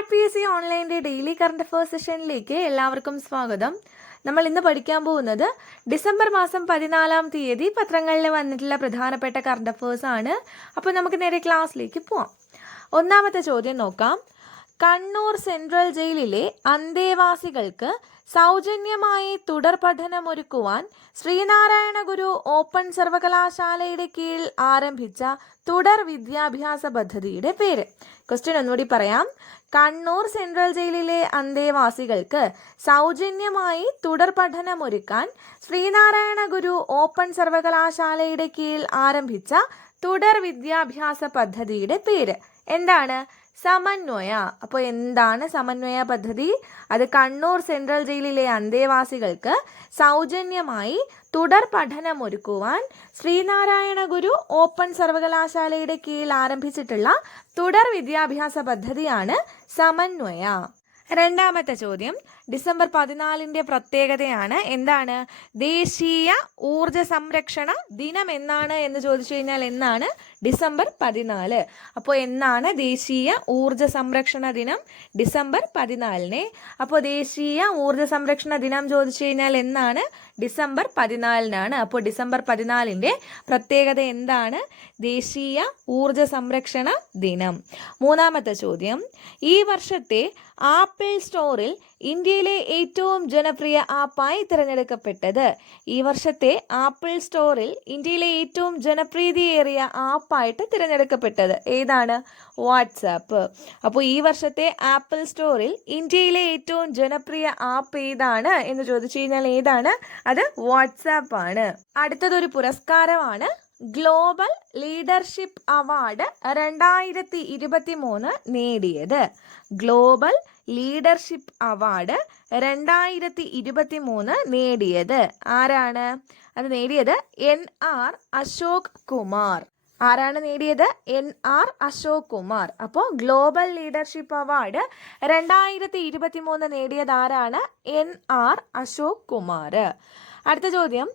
Smart PSC ഓൺലൈൻ്റെ daily current affairs സെഷനിലേക്ക് എല്ലാവർക്കും സ്വാഗതം. നമ്മൾ ഇന്ന് പഠിക്കാൻ പോകുന്നത് ഡിസംബർ മാസം 14-ാം തീയതി പത്രങ്ങളിൽ വന്നിട്ടുള്ള പ്രധാനപ്പെട്ട കറണ്ട് അഫയേഴ്സ് ആണ്. അപ്പോൾ നമുക്ക് നേരെ ക്ലാസ്സിലേക്ക് പോവാം. ഒന്നാമത്തെ ചോദ്യം നോക്കാം. കണ്ണൂർ സെൻട്രൽ ജയിലിലെ അന്തേവാസികൾക്ക് സൗജന്യമായി തുടർ പഠനമൊരുക്കുവാൻ ശ്രീനാരായണ ഗുരു ഓപ്പൺ സർവകലാശാലയുടെ കീഴിൽ ആരംഭിച്ച തുടർ വിദ്യാഭ്യാസ പദ്ധതിയുടെ പേര്. ക്വസ്റ്റ്യൻ ഒന്നുകൂടി പറയാം. കണ്ണൂർ സെൻട്രൽ ജയിലിലെ അന്തേവാസികൾക്ക് സൗജന്യമായി തുടർ പഠനമൊരുക്കാൻ ശ്രീനാരായണ ഗുരു ഓപ്പൺ സർവകലാശാലയുടെ കീഴിൽ ആരംഭിച്ച തുടർ വിദ്യാഭ്യാസ പദ്ധതിയുടെ പേര് എന്താണ്? സമന്വയ. അപ്പോൾ എന്താണ് സമന്വയ പദ്ധതി? അത് കണ്ണൂർ സെൻട്രൽ ജയിലിലെ അന്തേവാസികൾക്ക് സൗജന്യമായി തുടർ പഠനമൊരുക്കുവാൻ ശ്രീനാരായണ ഗുരു ഓപ്പൺ സർവകലാശാലയുടെ കീഴിൽ ആരംഭിച്ചിട്ടുള്ള തുടർ വിദ്യാഭ്യാസ പദ്ധതിയാണ് സമന്വയ. രണ്ടാമത്തെ ചോദ്യം, ഡിസംബർ 14-ന്റെ പ്രത്യേകതയാണ്. എന്താണ്? ദേശീയ ഊർജ സംരക്ഷണ ദിനം എന്നാണ് എന്ന് ചോദിച്ചു കഴിഞ്ഞാൽ എന്നാണ്? ഡിസംബർ 14. അപ്പോൾ എന്നാണ് ദേശീയ ഊർജ സംരക്ഷണ ദിനം? ഡിസംബർ 14. അപ്പോൾ ദേശീയ ഊർജ സംരക്ഷണ ദിനം ചോദിച്ചു കഴിഞ്ഞാൽ എന്നാണ്? ഡിസംബർ 14-നാണ്. അപ്പോൾ ഡിസംബർ 14-ന്റെ പ്രത്യേകത എന്താണ്? ദേശീയ ഊർജ സംരക്ഷണ ദിനം. മൂന്നാമത്തെ ചോദ്യം, ഈ വർഷത്തെ ആപ്പിൾ സ്റ്റോറിൽ ഇന്ത്യയിലെ ഏറ്റവും ജനപ്രിയ ആപ്പായി തിരഞ്ഞെടുക്കപ്പെട്ടത്. ഈ വർഷത്തെ ആപ്പിൾ സ്റ്റോറിൽ ഇന്ത്യയിലെ ഏറ്റവും ജനപ്രീതിയേറിയ ആപ്പായിട്ട് തിരഞ്ഞെടുക്കപ്പെട്ടത് ഏതാണ്? വാട്സാപ്പ്. അപ്പോൾ ഈ വർഷത്തെ ആപ്പിൾ സ്റ്റോറിൽ ഇന്ത്യയിലെ ഏറ്റവും ജനപ്രിയ ആപ്പ് ഏതാണ് എന്ന് ചോദിച്ചു കഴിഞ്ഞാൽ ഏതാണ്? അത് വാട്സാപ്പ് ആണ്. അടുത്തതൊരു പുരസ്കാരമാണ്. ഗ്ലോബൽ ലീഡർഷിപ്പ് അവാർഡ് 2023 നേടിയത്. ഗ്ലോബൽ ലീഡർഷിപ്പ് അവാർഡ് 2023 നേടിയത് ആരാണ്? അത് നേടിയത് NR അശോക് കുമാർ. ആരാണ് നേടിയത്? NR അശോക് കുമാർ. അപ്പോൾ ഗ്ലോബൽ ലീഡർഷിപ്പ് അവാർഡ് 2023 നേടിയത് ആരാണ്? NR അശോക് കുമാർ. അടുത്ത ചോദ്യം,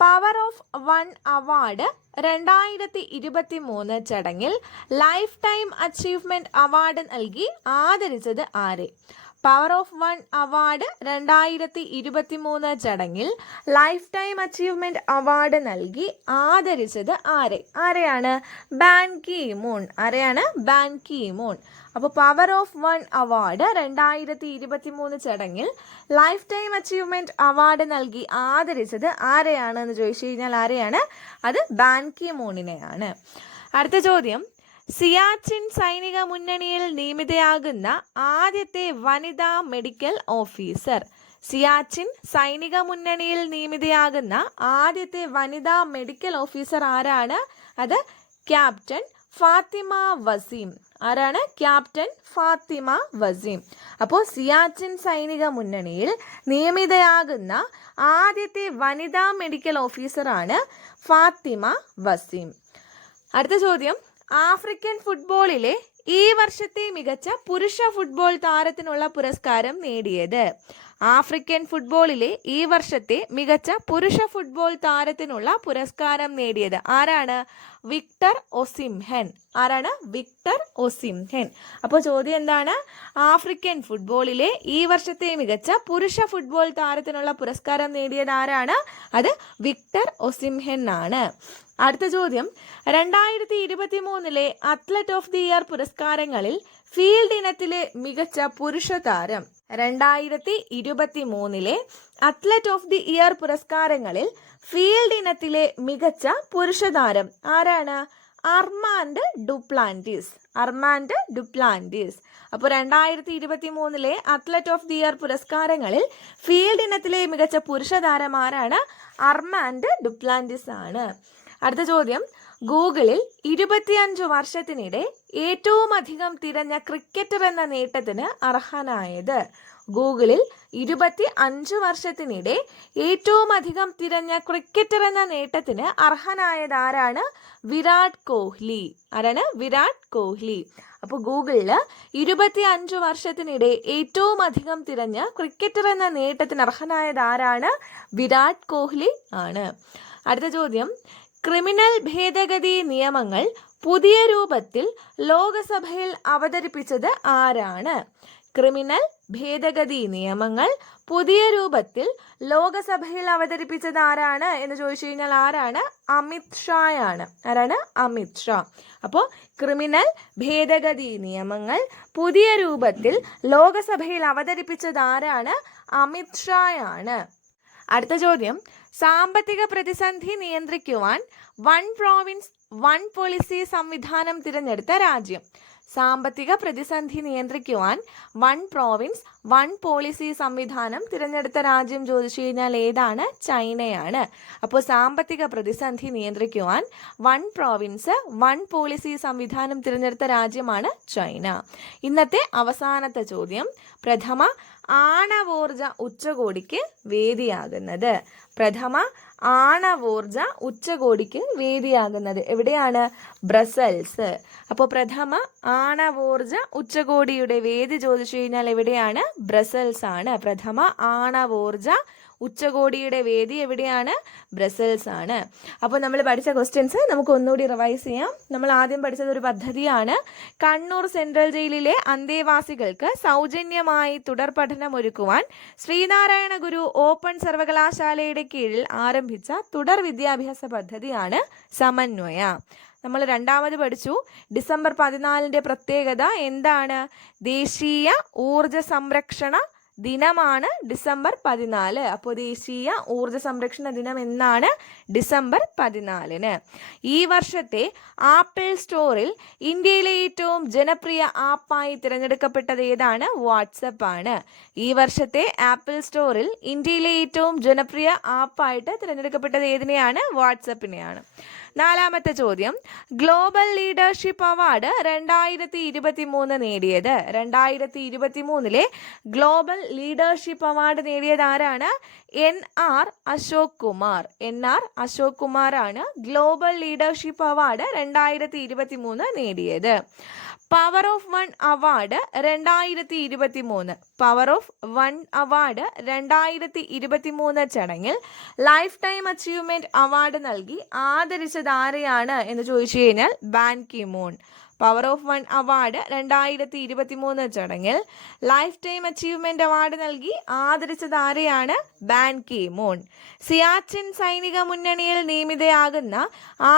പവർ ഓഫ് 1 അവാർഡ് 2023 ചടങ്ങിൽ ലൈഫ് ടൈം അച്ചീവ്മെന്റ് അവാർഡ് നൽകി ആദരിച്ചത് ആരെ? പവർ ഓഫ് 1 അവാർഡ് 2023 ചടങ്ങിൽ ലൈഫ് ടൈം അച്ചീവ്മെന്റ് അവാർഡ് നൽകി ആദരിച്ചത് ആരെയാണ്? Ban Ki Moon. ആരെയാണ്? Ban Ki Moon. അപ്പോൾ പവർ ഓഫ് 1 അവാർഡ് 2023 ചടങ്ങിൽ ലൈഫ് ടൈം അച്ചീവ്മെന്റ് അവാർഡ് നൽകി ആദരിച്ചത് ആരെയാണെന്ന് ചോദിച്ചു കഴിഞ്ഞാൽ ആരെയാണ്? അത് ബാൻ കി മൂണിനെയാണ്. അടുത്ത ചോദ്യം, സിയാച്ചിൻ സൈനിക മുന്നണിയിൽ നിയമിതയാകുന്ന ആദ്യത്തെ വനിതാ മെഡിക്കൽ ഓഫീസർ. സിയാച്ചിൻ സൈനിക മുന്നണിയിൽ നിയമിതയാകുന്ന ആദ്യത്തെ വനിതാ മെഡിക്കൽ ഓഫീസർ ആരാണ്? അത് ക്യാപ്റ്റൻ ഫാത്തിമ വസീം. ആരാണ്? ക്യാപ്റ്റൻ ഫാത്തിമ വസീം. അപ്പോൾ സിയാച്ചിൻ സൈനിക മുന്നണിയിൽ നിയമിതയാകുന്ന ആദ്യത്തെ വനിതാ മെഡിക്കൽ ഓഫീസറാണ് ഫാത്തിമ വസീം. അടുത്ത ചോദ്യം, ആഫ്രിക്കൻ ഫുട്ബോളിലെ ഈ വർഷത്തെ മികച്ച പുരുഷ ഫുട്ബോൾ താരത്തിനുള്ള പുരസ്കാരം നേടിയത്. ആഫ്രിക്കൻ ഫുട്ബോളിലെ ഈ വർഷത്തെ മികച്ച പുരുഷ ഫുട്ബോൾ താരത്തിനുള്ള പുരസ്കാരം നേടിയത് ആരാണ്? വിക്ടർ ഒസിംഹെൻ. ആരാണ്? വിക്ടർ ഒസിംഹെൻ. അപ്പോൾ ചോദ്യം എന്താണ്? ആഫ്രിക്കൻ ഫുട്ബോളിലെ ഈ വർഷത്തെ മികച്ച പുരുഷ ഫുട്ബോൾ താരത്തിനുള്ള പുരസ്കാരം നേടിയത് ആരാണ്? അത് വിക്ടർ ഒസിംഹെൻ ആണ്. അടുത്ത ചോദ്യം, 2023 അത്ലറ്റ് ഓഫ് ദി ഇയർ പുരസ്കാരങ്ങളിൽ ഫീൽഡ് ഇനത്തിലെ മികച്ച പുരുഷ താരം. 2023 അത്ലറ്റ് ഓഫ് ദി ഇയർ പുരസ്കാരങ്ങളിൽ ഫീൽഡ് ഇനത്തിലെ മികച്ച പുരുഷ താരം ആരാണ്? Armand Duplantis. Armand Duplantis. അപ്പോൾ 2023 അത്ലറ്റ് ഓഫ് ദി ഇയർ പുരസ്കാരങ്ങളിൽ ഫീൽഡ് ഇനത്തിലെ മികച്ച പുരുഷ താരം ആരാണ്? അർമാൻഡ് ഡുപ്ലാന്റിസ് ആണ്. അടുത്ത ചോദ്യം, ഗൂഗിളിൽ 25 വർഷത്തിനിടെ ഏറ്റവും അധികം തിരഞ്ഞ ക്രിക്കറ്റർ എന്ന നേട്ടത്തിന് അർഹനായത്. ഗൂഗിളിൽ 25 വർഷത്തിനിടെ ഏറ്റവും അധികം തിരഞ്ഞ ക്രിക്കറ്റർ എന്ന നേട്ടത്തിന് അർഹനായത് ആരാണ്? വിരാട് കോഹ്ലി. ആരാണ്? വിരാട് കോഹ്ലി. അപ്പോൾ ഗൂഗിളിൽ 25 വർഷത്തിനിടെ ഏറ്റവും അധികം തിരഞ്ഞ ക്രിക്കറ്റർ എന്ന നേട്ടത്തിന് അർഹനായത് ആരാണ്? വിരാട് കോഹ്ലി ആണ്. അടുത്ത ചോദ്യം, ക്രിമിനൽ ഭേദഗതി നിയമങ്ങൾ പുതിയ രൂപത്തിൽ ലോകസഭയിൽ അവതരിപ്പിച്ചത് ആരാണ്? ക്രിമിനൽ ഭേദഗതി നിയമങ്ങൾ പുതിയ രൂപത്തിൽ ലോകസഭയിൽ അവതരിപ്പിച്ചത് ആരാണ് എന്ന് ചോദിച്ചു കഴിഞ്ഞാൽ ആരാണ്? അമിത് ഷായാണ്. ആരാണ്? അമിത് ഷാ. അപ്പോൾ ക്രിമിനൽ ഭേദഗതി നിയമങ്ങൾ പുതിയ രൂപത്തിൽ ലോകസഭയിൽ അവതരിപ്പിച്ചത് ആരാണ്? അമിത് ഷായാണ്. അടുത്ത ചോദ്യം, സാമ്പത്തിക പ്രതിസന്ധി നിയന്ത്രിക്കുവാൻ വൺ പ്രോവിൻസ് വൺ പോളിസി സംവിധാനം തിരഞ്ഞെടുത്ത രാജ്യം. സാമ്പത്തിക പ്രതിസന്ധി നിയന്ത്രിക്കുവാൻ വൺ പ്രോവിൻസ് വൺ പോളിസി സംവിധാനം തിരഞ്ഞെടുത്ത രാജ്യം ചോദിച്ചു കഴിഞ്ഞാൽ ഏതാണ്? ചൈനയാണ്. അപ്പോൾ സാമ്പത്തിക പ്രതിസന്ധി നിയന്ത്രിക്കുവാൻ വൺ പ്രോവിൻസ് വൺ പോളിസി സംവിധാനം തിരഞ്ഞെടുത്ത രാജ്യമാണ് ചൈന. ഇന്നത്തെ അവസാനത്തെ ചോദ്യം, പ്രഥമ ആണവോർജ ഉച്ചകോടിക്ക് വേദിയാകുന്നത്. പ്രഥമ ആണവോർജ ഉച്ചകോടിക്ക് വേദിയാകുന്നത് എവിടെയാണ്? ബ്രസൽസ്. അപ്പോൾ പ്രഥമ ആണവോർജ ഉച്ചകോടിയുടെ വേദി ചോദിച്ചു കഴിഞ്ഞാൽ എവിടെയാണ്? ബ്രസൽസ് ആണ്. പ്രഥമ ആണവോർജ ഉച്ചകോടിയുടെ വേദി എവിടെയാണ്? ബ്രസൽസ് ആണ്. അപ്പോൾ നമ്മൾ പഠിച്ച ക്വസ്റ്റ്യൻസ് നമുക്ക് ഒന്നുകൂടി റിവൈസ് ചെയ്യാം. നമ്മൾ ആദ്യം പഠിച്ചത് ഒരു പദ്ധതിയാണ്. കണ്ണൂർ സെൻട്രൽ ജയിലിലെ അന്തേവാസികൾക്ക് സൗജന്യമായി തുടർ പഠനം ഒരുക്കുവാൻ ശ്രീനാരായണ ഗുരു ഓപ്പൺ സർവകലാശാലയുടെ കീഴിൽ ആരംഭിച്ച തുടർ വിദ്യാഭ്യാസ പദ്ധതിയാണ് സമന്വയ. നമ്മൾ രണ്ടാമത് പഠിച്ചു ഡിസംബർ 14 പ്രത്യേകത എന്താണ്? ദേശീയ ഊർജ സംരക്ഷണ ദിനമാണ് ഡിസംബർ 14. അപ്പോൾ ദേശീയ ഊർജ സംരക്ഷണ ദിനം എന്നാണ്? ഡിസംബർ 14. ഈ വർഷത്തെ ആപ്പിൾ സ്റ്റോറിൽ ഇന്ത്യയിലെ ഏറ്റവും ജനപ്രിയ ആപ്പായി തിരഞ്ഞെടുക്കപ്പെട്ടത് ഏതാണ്? വാട്സപ്പ് ആണ്. ഈ വർഷത്തെ ആപ്പിൾ സ്റ്റോറിൽ ഇന്ത്യയിലെ ഏറ്റവും ജനപ്രിയ ആപ്പായിട്ട് തിരഞ്ഞെടുക്കപ്പെട്ടത് ഏതിനെയാണ്? വാട്സപ്പിനെയാണ്. നാലാമത്തെ ചോദ്യം, ഗ്ലോബൽ ലീഡർഷിപ്പ് അവാർഡ് 2023 നേടിയത്. 2023 ഗ്ലോബൽ ലീഡർഷിപ്പ് അവാർഡ് നേടിയത് ആരാണ്? NR അശോക് കുമാർ. NR അശോക് കുമാറാണ് ഗ്ലോബൽ ലീഡർഷിപ്പ് അവാർഡ് 2023 നേടിയത്. Power of one award 2023 power of one award 2023 ചടങ്ങിൽ ലൈഫ് ടൈം അച്ചീവ്മെന്റ് അവാർഡ് നൽകി ആദരിച്ചത് ആരെയാണ് എന്ന് ചോദിച്ചു കഴിഞ്ഞാൽ ban Ki moon. Power of one award 2023 ചടങ്ങിൽ ലൈഫ് ടൈം അച്ചീവ്മെന്റ് അവാർഡ് നൽകി ആദരിച്ചത് ആരെയാണ്? Ban Ki moon. സിയാച്ചിൻ സൈനിക മുന്നണിയിൽ നിയമിതയാകുന്ന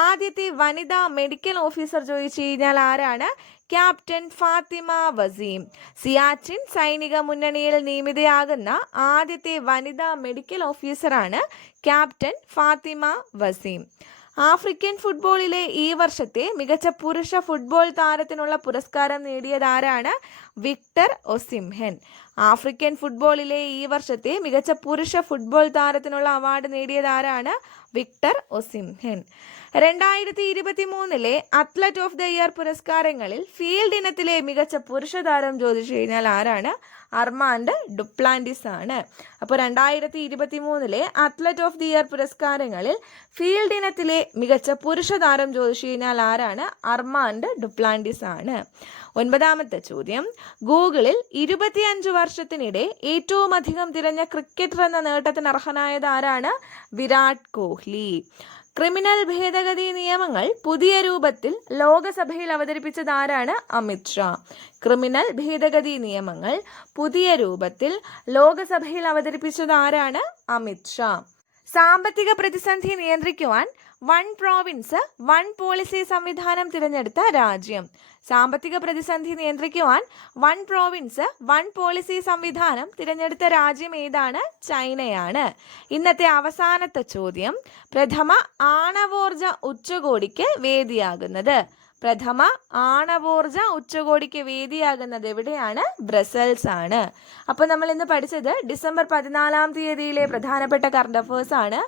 ആദ്യത്തെ വനിതാ മെഡിക്കൽ ഓഫീസർ ചോദിച്ചു കഴിഞ്ഞാൽ ആരാണ്? ക്യാപ്റ്റൻ ഫാത്തിമ വസീം. സിയാച്ചിൻ സൈനിക മുന്നണിയിൽ നിയമിതയാകുന്ന ആദ്യത്തെ വനിതാ മെഡിക്കൽ ഓഫീസറാണ് ക്യാപ്റ്റൻ ഫാത്തിമ വസീം. ആഫ്രിക്കൻ ഫുട്ബോളിലെ ഈ വർഷത്തെ മികച്ച പുരുഷ ഫുട്ബോൾ താരത്തിനുള്ള പുരസ്കാരം നേടിയത് ആരാണ്? വിക്ടർ ഒസിംഹെൻ. ആഫ്രിക്കൻ ഫുട്ബോളിലെ ഈ വർഷത്തെ മികച്ച പുരുഷ ഫുട്ബോൾ താരത്തിനുള്ള അവാർഡ് നേടിയത് ആരാണ്? Victor Osimhen. 2023 athlete of the year പുരസ്കാരങ്ങളിൽ ഫീൽഡ് ഇനത്തിലെ മികച്ച പുരുഷ താരം ചോദിച്ചു കഴിഞ്ഞാൽ ആരാണ്? അർമാൻഡ് ഡുപ്ലാന്റിസ് ആണ്. അപ്പോൾ 2023 അത്ലറ്റ് ഓഫ് ദി ഇയർ പുരസ്കാരങ്ങളിൽ ഫീൽഡ് ഇനത്തിലെ മികച്ച പുരുഷ താരം ചോദിച്ചു കഴിഞ്ഞാൽ ആരാണ്? അർമാൻഡ് ഡുപ്ലാന്റിസ് ആണ്. 9ാമത്തെ ചോദ്യം, ഗൂഗിളിൽ 25 വർഷത്തിനിടെ ഏറ്റവും അധികം തിരഞ്ഞ ക്രിക്കറ്റർ എന്ന നേട്ടത്തിന് അർഹനായത് ആരാണ്? വിരാട് കോഹ്ലി. ക്രിമിനൽ ഭേദഗതി നിയമങ്ങൾ പുതിയ രൂപത്തിൽ ലോകസഭയിൽ അവതരിപ്പിച്ചത് ആരാണ്? അമിത് ഷാ. ക്രിമിനൽ ഭേദഗതി നിയമങ്ങൾ പുതിയ രൂപത്തിൽ ലോകസഭയിൽ അവതരിപ്പിച്ചത് ആരാണ്? അമിത് ഷാ. സാമ്പത്തിക പ്രതിസന്ധി നിയന്ത്രിക്കുവാൻ വൺ പ്രോവിൻസ് വൺ പോളിസി സംവിധാനം തിരഞ്ഞെടുത്ത രാജ്യം. സാമ്പത്തിക പ്രതിസന്ധി നിയന്ത്രിക്കുവാൻ വൺ പ്രോവിൻസ് വൺ പോളിസി സംവിധാനം തിരഞ്ഞെടുത്ത രാജ്യം ഏതാണ്? ചൈനയാണ്. ഇന്നത്തെ അവസാനത്തെ ചോദ്യം, പ്രഥമ ആണവോർജ ഉച്ചകോടിക്ക് വേദിയാകുന്നത്. പ്രഥമ ആണവോർജ ഉച്ചകോടിക്ക് വേദിയാകുന്നത് എവിടെയാണ്? ബ്രസൽസ് ആണ്. അപ്പോൾ നമ്മൾ ഇന്ന് പഠിച്ചത് ഡിസംബർ 14 പ്രധാനപ്പെട്ട കറണ്ട് അഫേഴ്സ് ആണ്.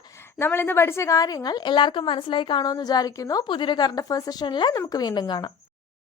നമ്മൾ ഇന്ന് പഠിച്ച കാര്യങ്ങൾ എല്ലാവർക്കും മനസ്സിലായി കാണുമെന്ന് വിചാരിക്കുന്നു. പുതിയൊരു കറണ്ട് അഫേഴ്സ് സെഷനിൽ നമുക്ക് വീണ്ടും കാണാം.